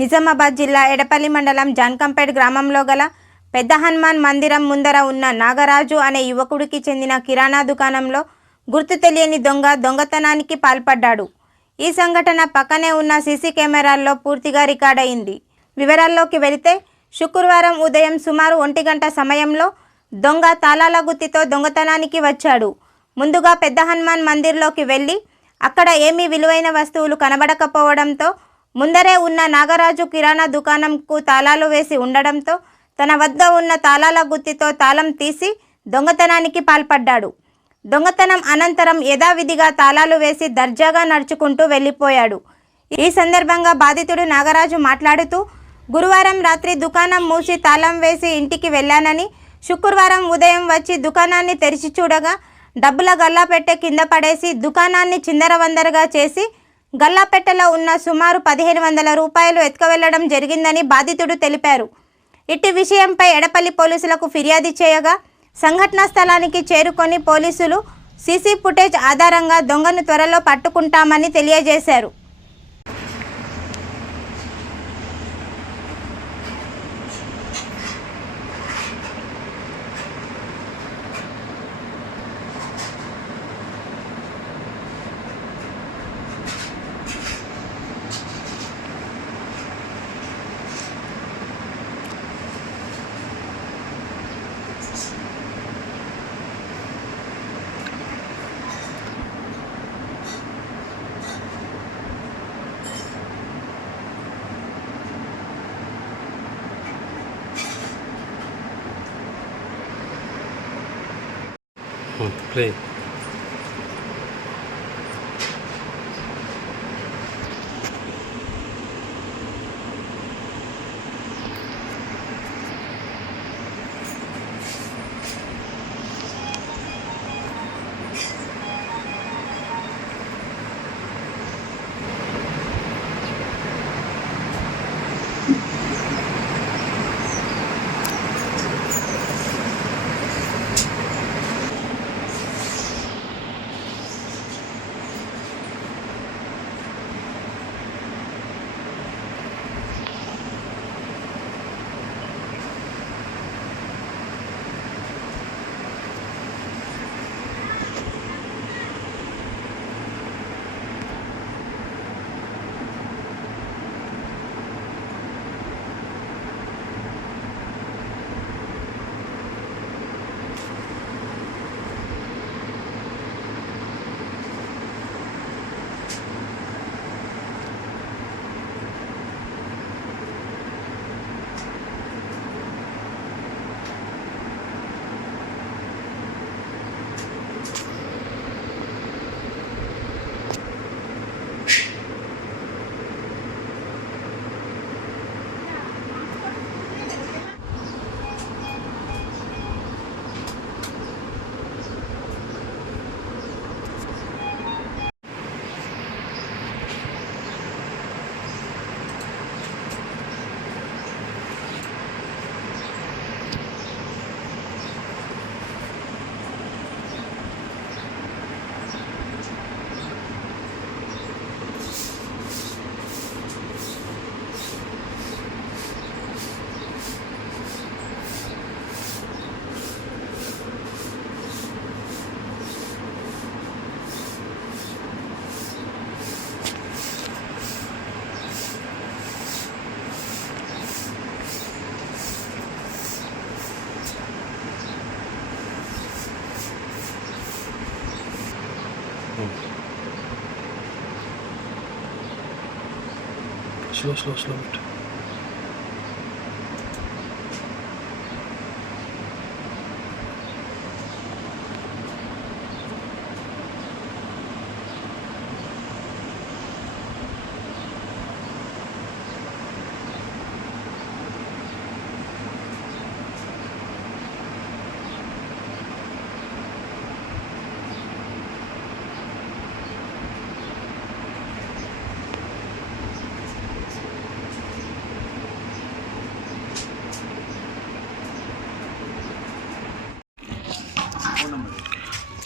నిజామాబాద్ జిల్లా ఎడపల్లి మండలం జాన్కంపేట్ గ్రామంలో గల పెద్ద హనుమాన్ మందిరం ముందర ఉన్న నాగరాజు అనే యువకుడికి చెందిన కిరాణా దుకాణంలో గుర్తు తెలియని దొంగతనానికి పాల్పడ్డాడు. ఈ సంఘటన పక్కనే ఉన్న సీసీ కెమెరాల్లో పూర్తిగా రికార్డయింది. వివరాల్లోకి వెళితే శుక్రవారం ఉదయం సుమారు 1 గంట సమయంలో దొంగ తాళాల గుత్తితో దొంగతనానికి వచ్చాడు. ముందుగా పెద్ద హనుమాన్ మందిర్లోకి వెళ్ళి అక్కడ ఏమీ విలువైన వస్తువులు కనబడకపోవడంతో ముందరే ఉన్న నాగరాజు కిరాణా దుకాణంకు తాళాలు వేసి ఉండడంతో తన వద్ద ఉన్న తాళాల గుత్తితో తాళం తీసి దొంగతనానికి పాల్పడ్డాడు. దొంగతనం అనంతరం యథావిధిగా తాళాలు వేసి దర్జాగా నడుచుకుంటూ వెళ్ళిపోయాడు. ఈ సందర్భంగా బాధితుడు నాగరాజు మాట్లాడుతూ, గురువారం రాత్రి దుకాణం మూసి తాళం వేసి ఇంటికి వెళ్ళానని, శుక్రవారం ఉదయం వచ్చి దుకాణాన్ని తెరిచి చూడగా డబ్బుల గల్లాపెట్టె కింద పడేసి దుకాణాన్ని చిందరవందరగా చేసి గల్లాపెట్టెలో ఉన్న సుమారు 1500 రూపాయలు ఎత్తుకువెళ్లడం జరిగిందని బాధితుడు తెలిపారు. ఇట్టి విషయంపై ఎడపల్లి పోలీసులకు ఫిర్యాదు చేయగా సంఘటనా స్థలానికి చేరుకొని పోలీసులు సీసీ ఫుటేజ్ ఆధారంగా దొంగను త్వరలో పట్టుకుంటామని తెలియజేశారు. Play. Slow it.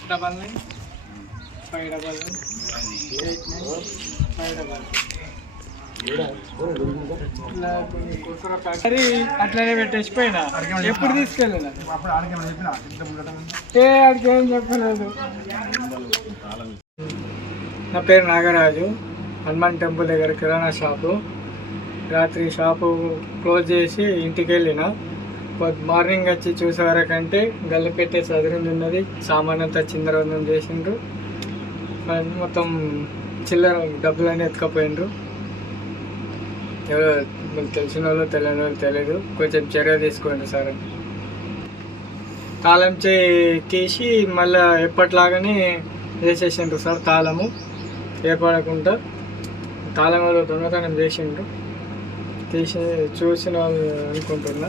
Double 9 5 double 1 8 9 5 double ఇట్లా కొన్ని కుర్కుర ప్యాకెట్ అట్లనే పెట్టేసిపోయినా ఎప్పుడు తీసుకెళ్ళినా ఆడికి ఏం చెప్పలేదు. నా పేరు నాగరాజు, హనుమాన్ టెంపుల్ దగ్గర కిరాణా షాపు. రాత్రి షాపు క్లోజ్ చేసి ఇంటికి వెళ్ళిన. మార్నింగ్ వచ్చి చూసే వరకంటే గల్లి పెట్టే చదిరింది ఉన్నది, సామాన్ అంతా చిందరవందం చేసిండ్రు, మొత్తం చిల్లర డబ్బులన్నీ ఎత్తుకపోయిండ్రు. ఎవరో మీకు తెలిసిన వాళ్ళు తెలియని వాళ్ళు తెలియదు, కొంచెం చర్య తీసుకోండి సార్. తాళం తీసి మళ్ళీ ఎప్పటిలాగానే వేసేసిండ్రు సార్. తాళము ఏర్పడకుండా తాళం వాళ్ళు దొంగతనం చేసిండ్రు. తీసి చూసిన వాళ్ళు అనుకుంటున్నా.